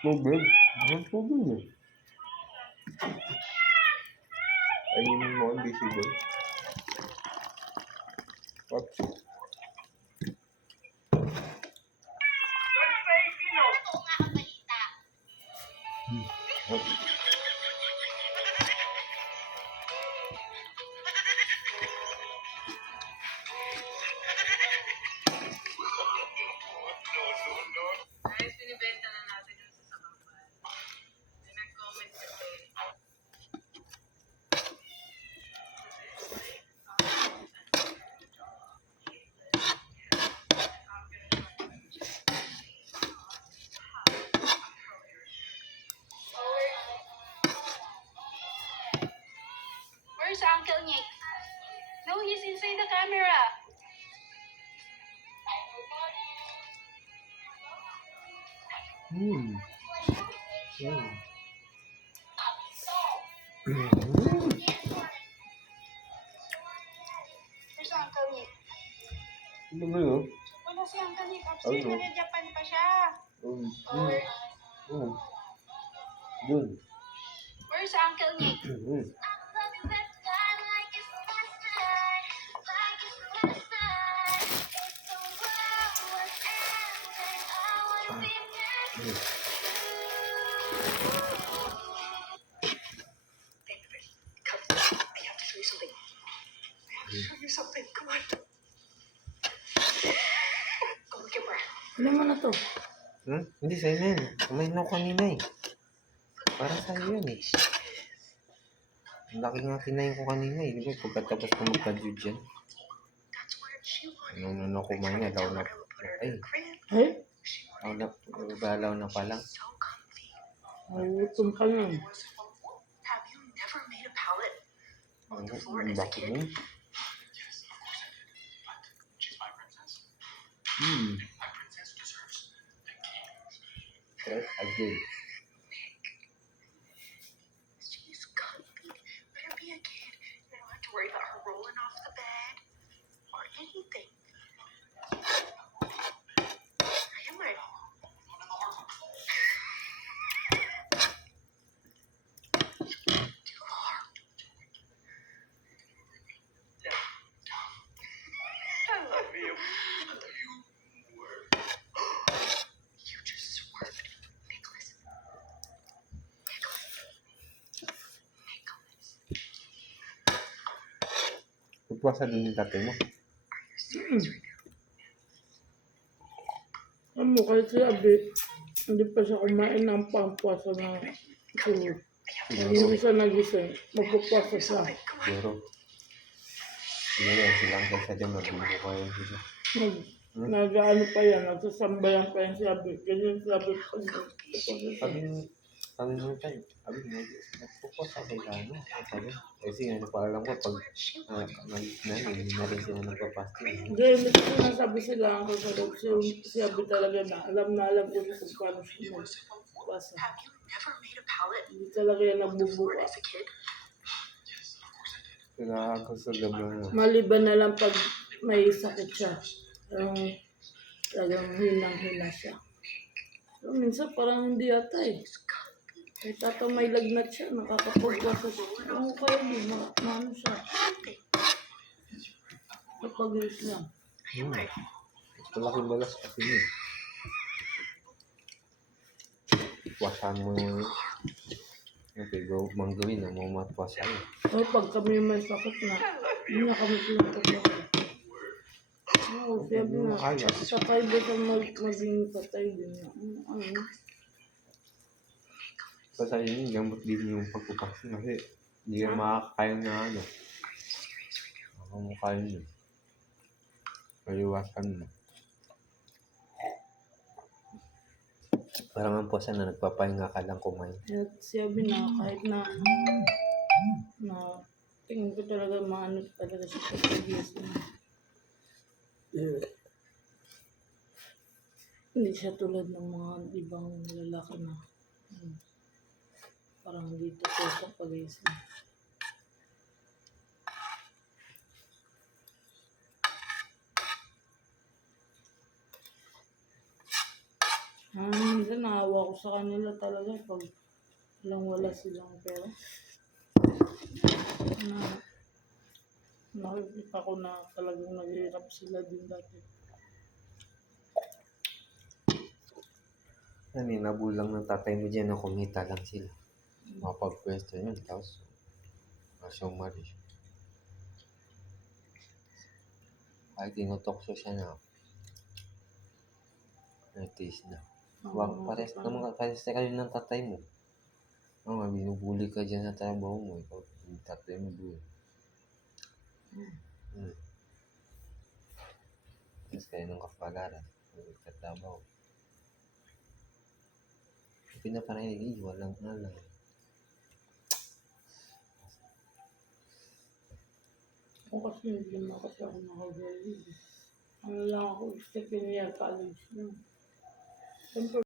Tubig. Ang tubig eh. Ayun mo ang visible. Oops. Guys, binibenta na natin yung sa Sakampan. May nag-comment kasi. Where's Uncle Nick? No, he's inside the camera. Where's Uncle Nick? Ano ba yun? Wala si Uncle Nick upstairs. Ano? Nag-Japan pa siya. Yun. Where's Uncle Nick? Show you something. Come on. Go look at Brad. Ano mo na to? Hindi sa'yo na yan. Kumain ako kanina eh. Para sa'yo yun eh. Ang laki nga kinain ko kanina eh. Di ba pagkatapos ko magka-jude dyan? Ano kumain na daw na. Ay, Eh? balaw na palang. Nagutom ka na. Have you never made a pallet on the floor as a Bakit kid? mo? Right, again. She's comfy. Let her be a kid. You don't have to worry about her rolling off the bed or anything. I am right. I love you. You just swerved, Nicholas. Pupuasa din yung tatay mo. Ano kahit si Abi, hindi pa siya kumain ng pangpuasa na sunod. Hindi siya nagising. Magpupuasa siya. Siguro. Siguro yan silang kasi dyan. Magbibig ko yan sila. Nag-ano pa yan, nagsasambayan pa yan si Abi. Ganyan si Abi pa Sabi mo tayo. Sabi mo, nagpupuasa sa ano. Sabi, kasi ano pa alam ko pag hindi na rin sila nagpapasti. Hindi, may sinasabi sila ang kasarap si Abi talaga na alam ko kung paano siya magpuasa. Have you never made a pallet Hindi talaga yan on the floor nagbubuka. as a kid? Kaya ako sa gabi mo. Maliban na lang pag may sakit siya. Talagang hinang-hina siya. So, minsan parang hindi yata eh. Kahit tatang may lagnat siya, nakakapagpasa siya. Ano kaya din, maano siya. Kapag-ilis lang. Malaking balas kasi niya. Puwasan mo yung okay, go manggawin na mo matpuasan. O pag kami may sakit na, hindi na kami pinapagpasa. Oo, sabi na, sakay ba siya maging patay din niya? Ano? Basta yun, gamot din yung pagpupaksin kasi hindi ka makakakain na ano. Ako mo kain yun. Maliwasan mo. Parang ang puwasan na nagpapahinga ka lang kumain. At sabi na, kahit na tingin ko talaga maano talaga siya sa previous na. Hindi siya tulad ng mga ibang lalaki na parang dito po sa pag-iisip. Ha? naawa ko sa kanila talaga pag wala silang pera. Na, nakikita ko na talagang naghihirap sila din dati. Ano yun, nabulang ng tatay mo dyan na kumita lang sila. Mapag-pwesto yun, tapos masyong kahit tinutokso siya na artist na. Wag, pares na kayo ng tatay mo. Mga binubuli ka dyan sa trabaho mo. Ikaw, yung tatay mo doon. Tapos kayo ng kapagaran. Katrabaho. Pinapanayin, walang alam. Ako kasi hindi naman kasi ako nakagaling. Ano lang ako, second year college lang. Siyempre,